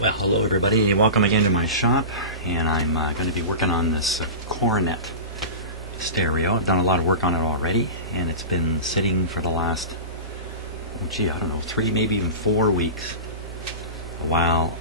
Well, hello everybody, welcome again to my shop, and I'm going to be working on this Koronette stereo. I've done a lot of work on it already, and it's been sitting for the last, I don't know, 3, maybe even 4 weeks, while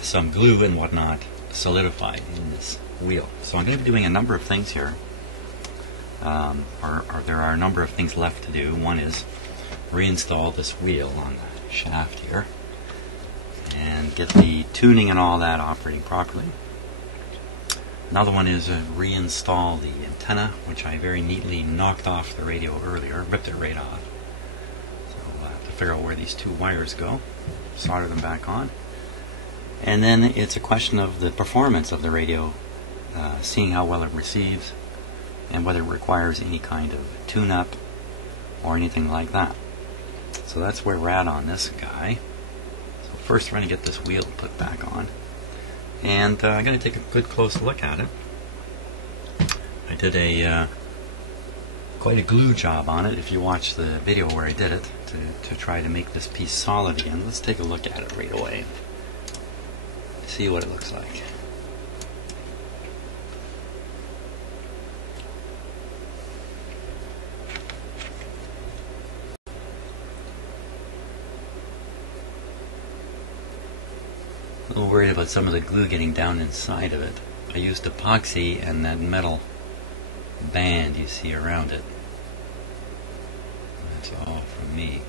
some glue and whatnot solidified in this wheel. So I'm going to be doing a number of things here. There are a number of things left to do. One is reinstall this wheel on the shaft here, and get the tuning and all that operating properly. Another one is reinstall the antenna, which I very neatly knocked off the radio earlier, ripped it right off. So I'll have to figure out where these 2 wires go, solder them back on. And then it's a question of the performance of the radio, seeing how well it receives, and whether it requires any kind of tune-up or anything like that. So that's where we're at on this guy. First, we're going to get this wheel put back on, and I'm going to take a good close look at it. I did quite a glue job on it. If you watch the video where I did it to try to make this piece solid again, let's take a look at it right away. See what it looks like. A little worried about some of the glue getting down inside of it. I used epoxy and that metal band you see around it. That's all from me.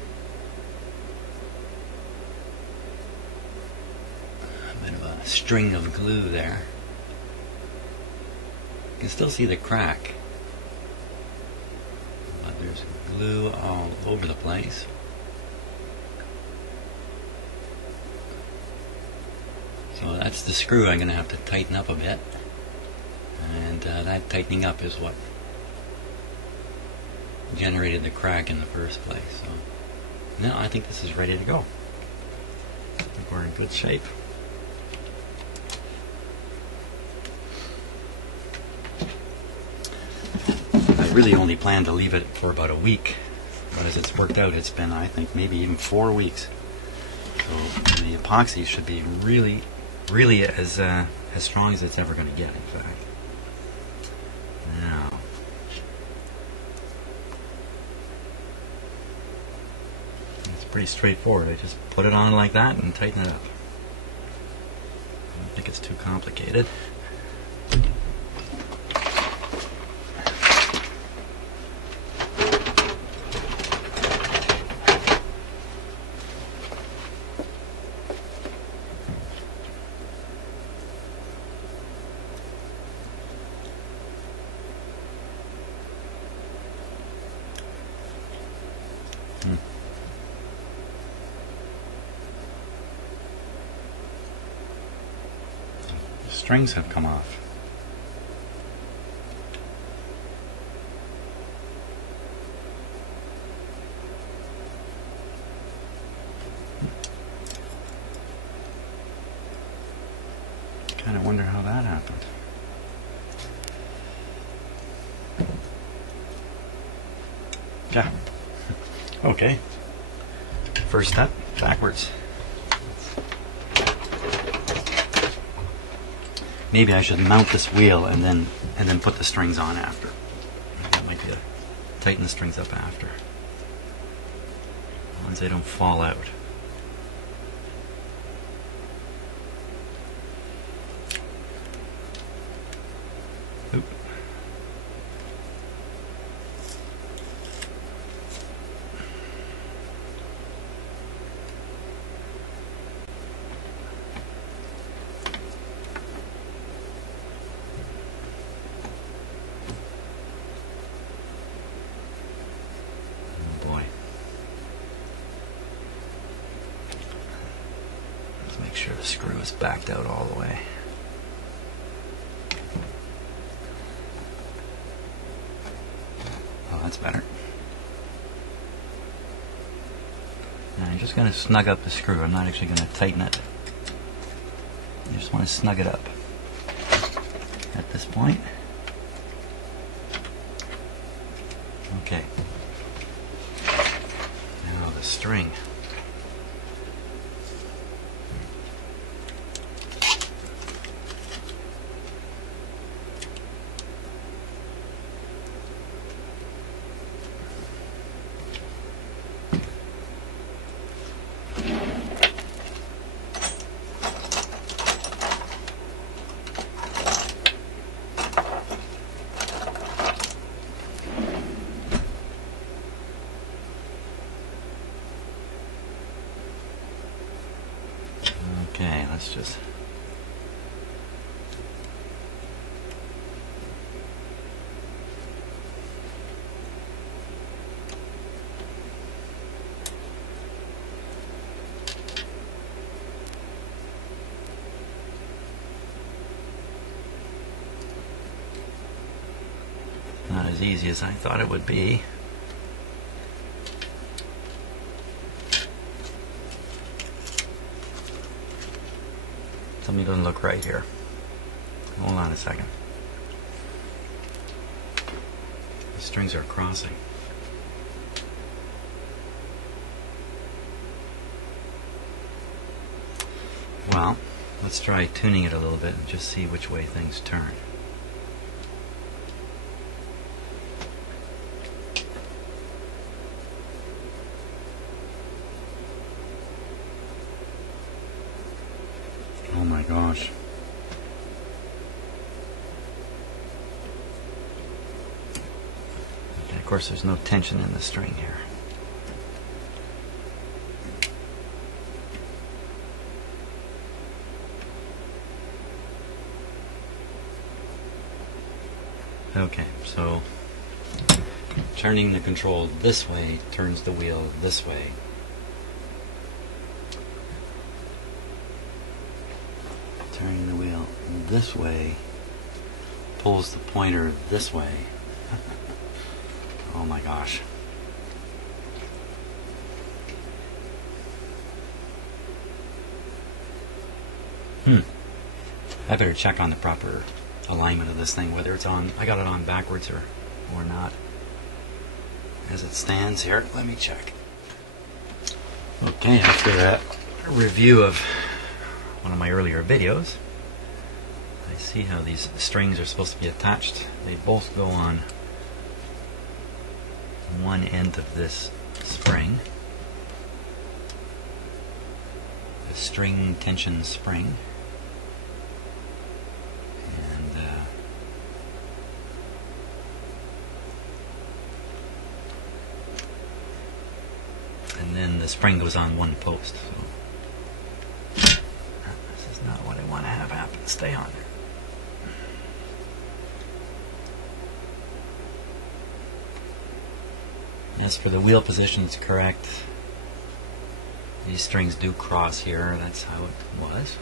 A bit of a string of glue there. You can still see the crack, but there's glue all over the place. So that's the screw I'm going to have to tighten up a bit, and that tightening up is what generated the crack in the first place. So now I think this is ready to go. I think we're in good shape. I really only plan to leave it for about a week, but as it's worked out, it's been, I think, maybe even 4 weeks. So the epoxy should be really as strong as it's ever going to get, in fact. Now, it's pretty straightforward. I just put it on like that and tighten it up. I don't think it's too complicated. The strings have come off. Kind of wonder how that happened. Yeah. Okay. First step, backwards. Maybe I should mount this wheel and then put the strings on after. That might be tighten the strings up after, as long as they don't fall out. Oop. Make sure the screw is backed out all the way. Oh, that's better. Now I'm just going to snug up the screw. I'm not actually going to tighten it. I just want to snug it up at this point. Okay. Now the string. Okay, let's just... Not as easy as I thought it would be. Something doesn't look right here. Hold on a second. The strings are crossing. Well, let's try tuning it a little bit and just see which way things turn. Oh my gosh. Okay, of course there's no tension in the string here. Okay, so turning the control this way turns the wheel this way. Turning the wheel this way pulls the pointer this way. Oh my gosh. I better check on the proper alignment of this thing, whether it's on, I got it on backwards or not. As it stands here, let me check. Okay, after that review of one of my earlier videos, I see how these strings are supposed to be attached. They both go on one end of this spring, the string tension spring, and then the spring goes on one post. So this is not what I want to have happen. Stay on there. As for the wheel position, it's correct. These strings do cross here. That's how it was.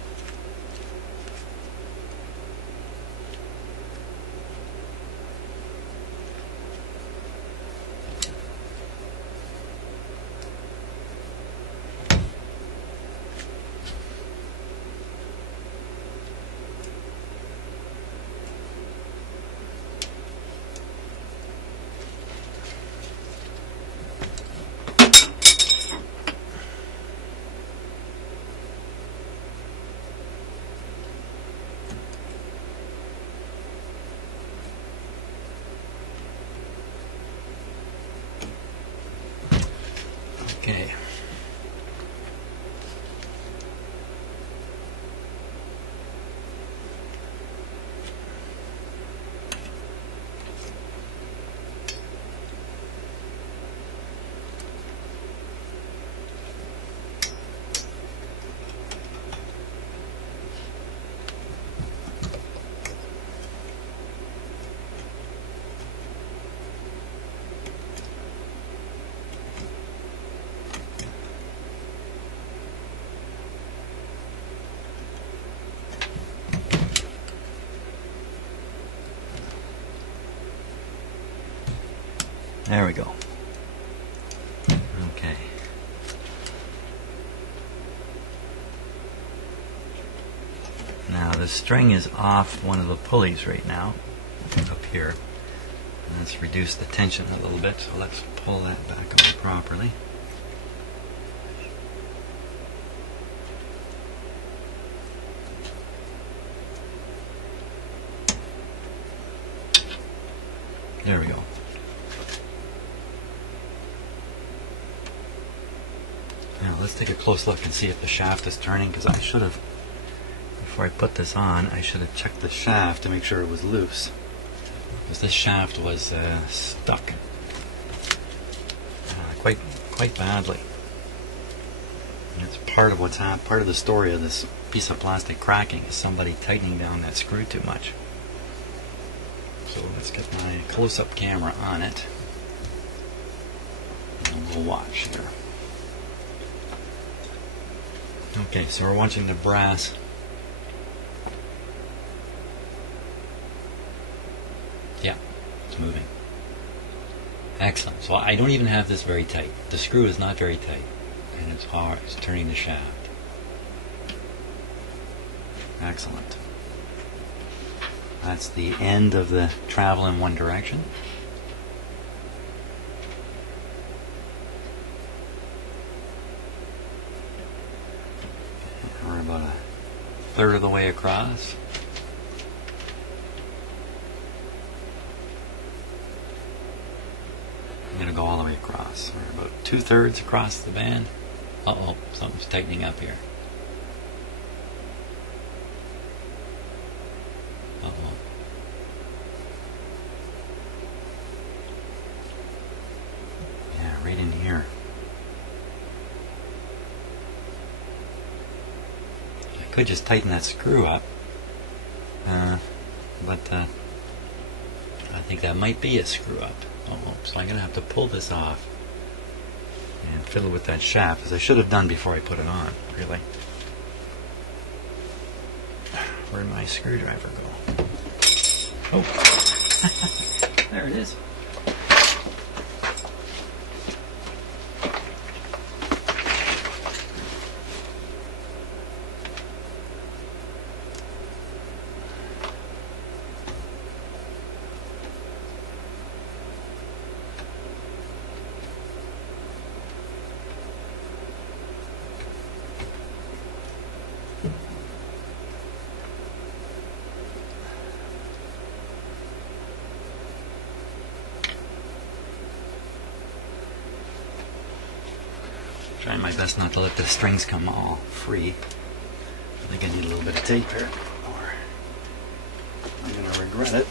Okay. There we go. Okay. Now the string is off one of the pulleys right now, up here. And let's reduce the tension a little bit, so let's pull that back on properly. There we go. Now let's take a close look and see if the shaft is turning, because I should have, before I put this on, I should have checked the shaft to make sure it was loose, because this shaft was stuck quite badly. That's part of what's happened. Part of the story of this piece of plastic cracking is somebody tightening down that screw too much. So let's get my close-up camera on it, and we'll watch here. Okay, so we're watching the brass. Yeah, it's moving. Excellent. So I don't even have this very tight. The screw is not very tight, and it's hard. It's turning the shaft. Excellent. That's the end of the travel in one direction. We're about a third of the way across. I'm going to go all the way across. We're about 2/3 across the band. Uh-oh, something's tightening up here. Uh-oh. Yeah, right in here. I could just tighten that screw up. But I think that might be a screw up. Oh, so I'm going to have to pull this off and fiddle with that shaft, as I should have done before I put it on, really. Where'd my screwdriver go? Oh, there it is. Trying my best not to let the strings come all free. I think I need a little bit of tape here, or I'm going to regret it.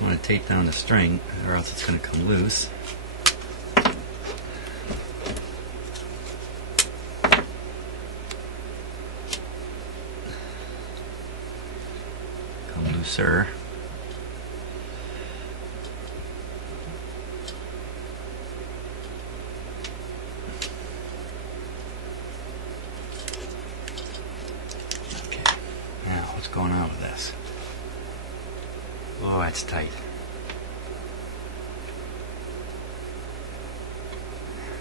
I'm going to tape down the string, or else it's going to come loose. Come looser. Okay, now what's going on with this? Oh, that's tight.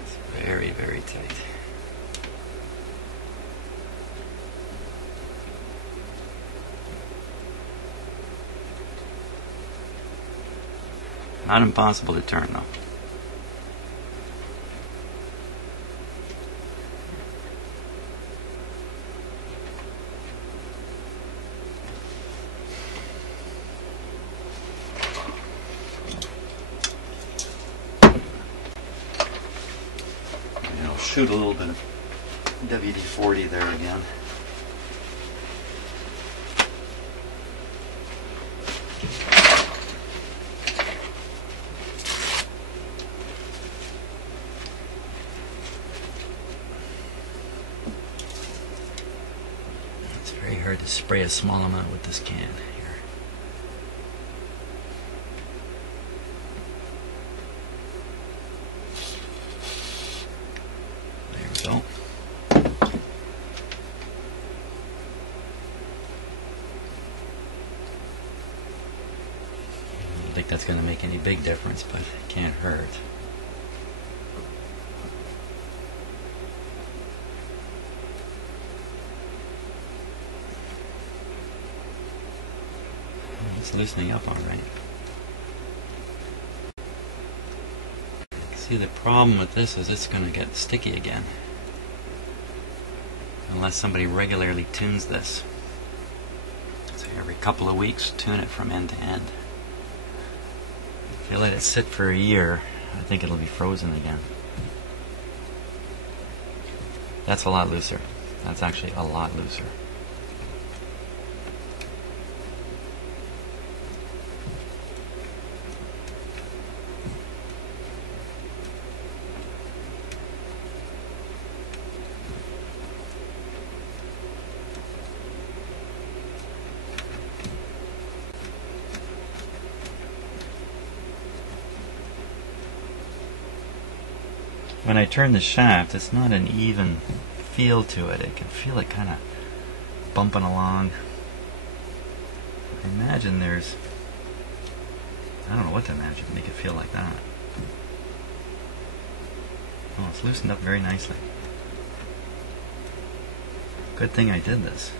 It's very, very tight. Not impossible to turn, though. Shoot a little bit of WD-40 there again. It's very hard to spray a small amount with this can here. So, I don't think that's going to make any big difference, but it can't hurt. It's loosening up all right. See, the problem with this is it's going to get sticky again, unless somebody regularly tunes this. So every couple of weeks, tune it from end to end. If you let it sit for a year, I think it'll be frozen again. That's a lot looser. That's actually a lot looser. When I turn the shaft, it's not an even feel to it. I can feel it kind of bumping along. I imagine there's, I don't know what to imagine to make it feel like that. Oh, it's loosened up very nicely. Good thing I did this.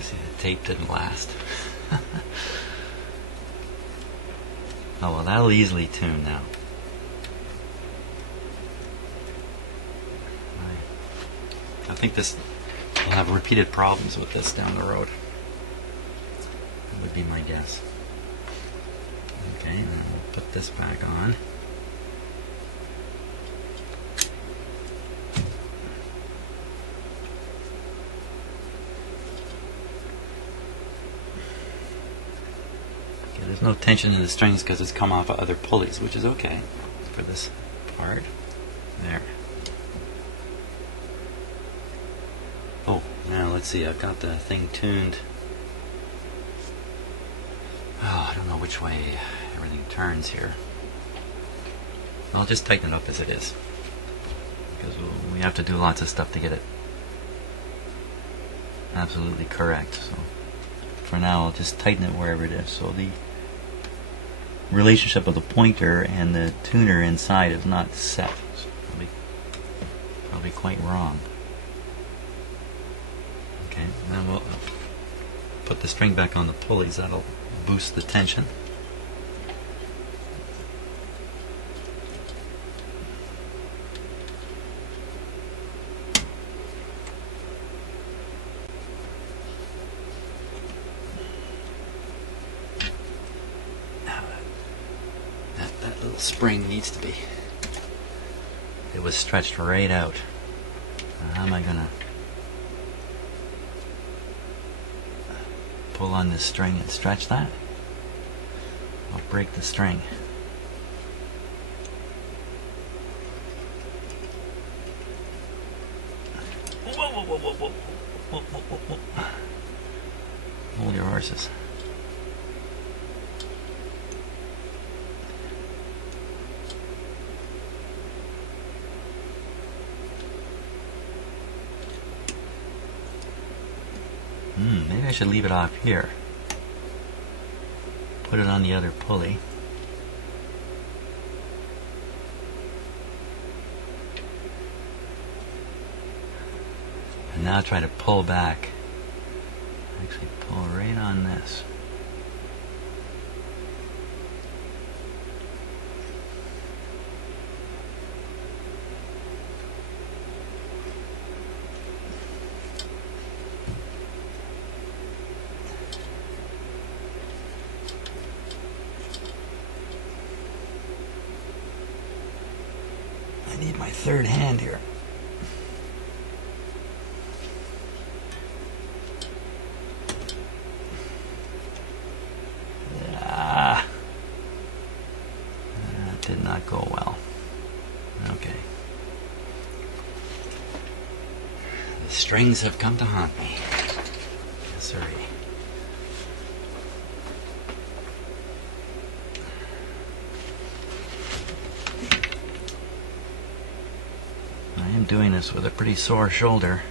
See, the tape didn't last. Oh well, that'll easily tune now. I think this will have repeated problems with this down the road. That would be my guess. Okay, and then we'll put this back on. There's no tension in the strings because it's come off of other pulleys, which is okay for this part. There. Oh, now let's see. I've got the thing tuned. Oh, I don't know which way everything turns here. I'll just tighten it up as it is, because we have to do lots of stuff to get it absolutely correct. So for now, I'll just tighten it wherever it is. So the relationship of the pointer and the tuner inside is not set. So probably quite wrong. Okay, then we'll put the string back on the pulleys. That'll boost the tension. Spring needs to be. It was stretched right out. How am I gonna pull on this string and stretch that? I'll break the string. Whoa, whoa, whoa, whoa, whoa. Whoa, whoa, whoa, whoa. Hold your horses. Maybe I should leave it off here. Put it on the other pulley. And now try to pull back. Actually pull right on this. I need my third hand here. That did not go well. Okay. The strings have come to haunt me. Yes, sir. I am doing this with a pretty sore shoulder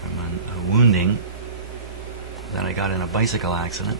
from a wounding that I got in a bicycle accident.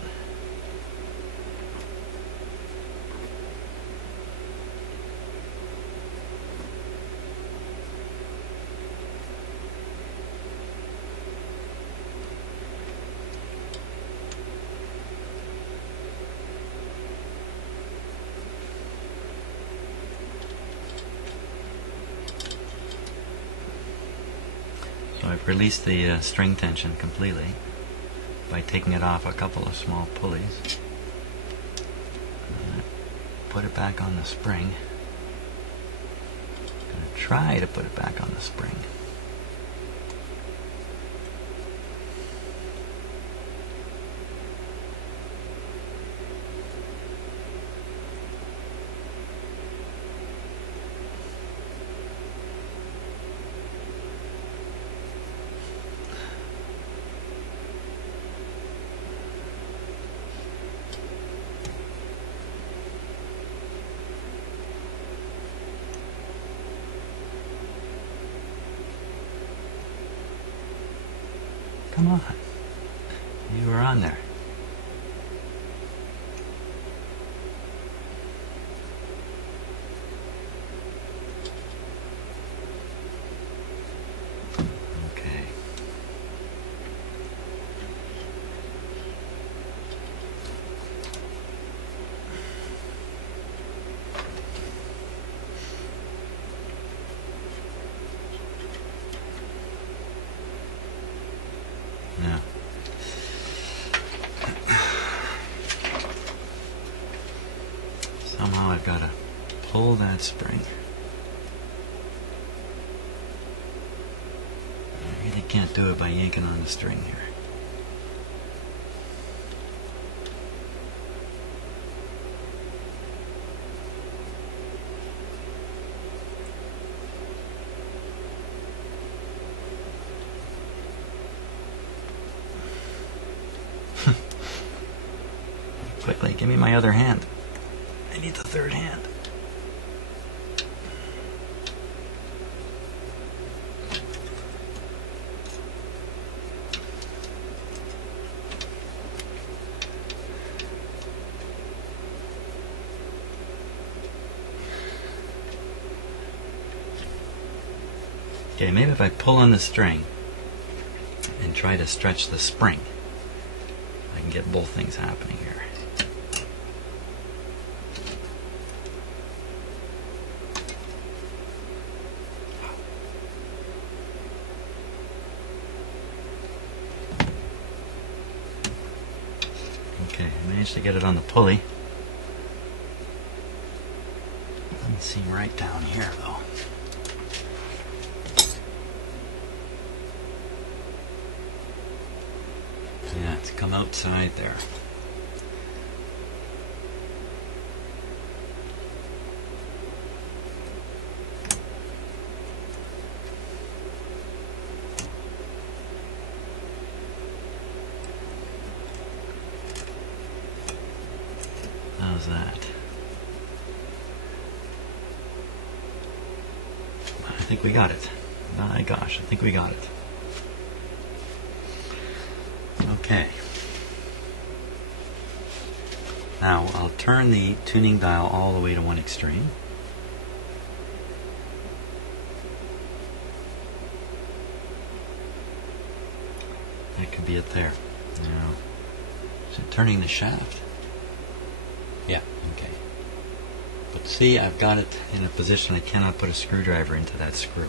release the string tension completely by taking it off a couple of small pulleys. Put it back on the spring. I'm going to try to put it back on the spring. Come on. You were on there. Okay. Now, somehow I've got to pull that spring. I really can't do it by yanking on the string here. Quickly, give me my other hand. I need the third hand. Okay, maybe if I pull on the string and try to stretch the spring, I can get both things happening here. Okay, I managed to get it on the pulley. Doesn't seem right down here though. Yeah, it's come outside there. How's that? I think we got it. My gosh, I think we got it. Okay. Now I'll turn the tuning dial all the way to one extreme. That could be it there. Now, is it turning the shaft? Yeah, okay. But see, I've got it in a position I cannot put a screwdriver into that screw.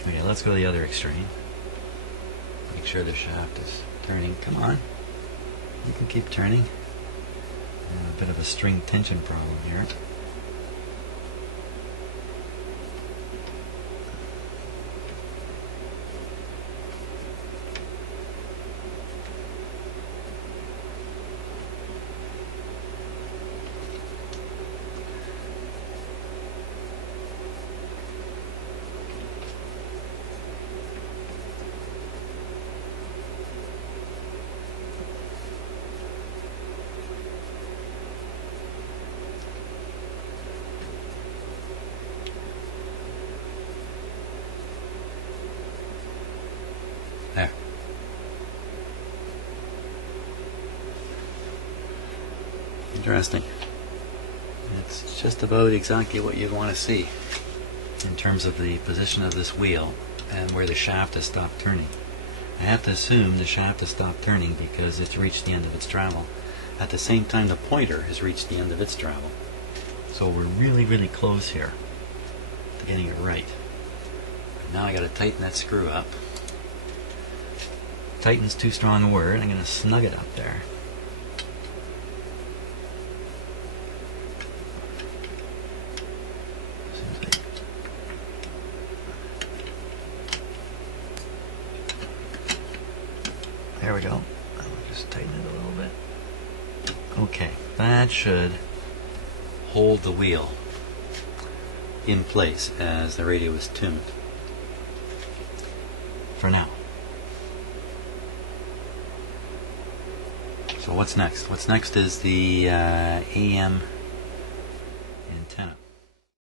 Okay, let's go to the other extreme. Make sure the shaft is turning. Come on. You can keep turning. A bit of a string tension problem here. There. Interesting. It's just about exactly what you'd want to see in terms of the position of this wheel and where the shaft has stopped turning. I have to assume the shaft has stopped turning because it's reached the end of its travel. At the same time, the pointer has reached the end of its travel. So we're really, really close here to getting it right. Now I got to tighten that screw up. Tighten's too strong a word. I'm going to snug it up there. There we go. I'll just tighten it a little bit. Okay, that should hold the wheel in place as the radio is tuned. For now. So what's next? What's next is the AM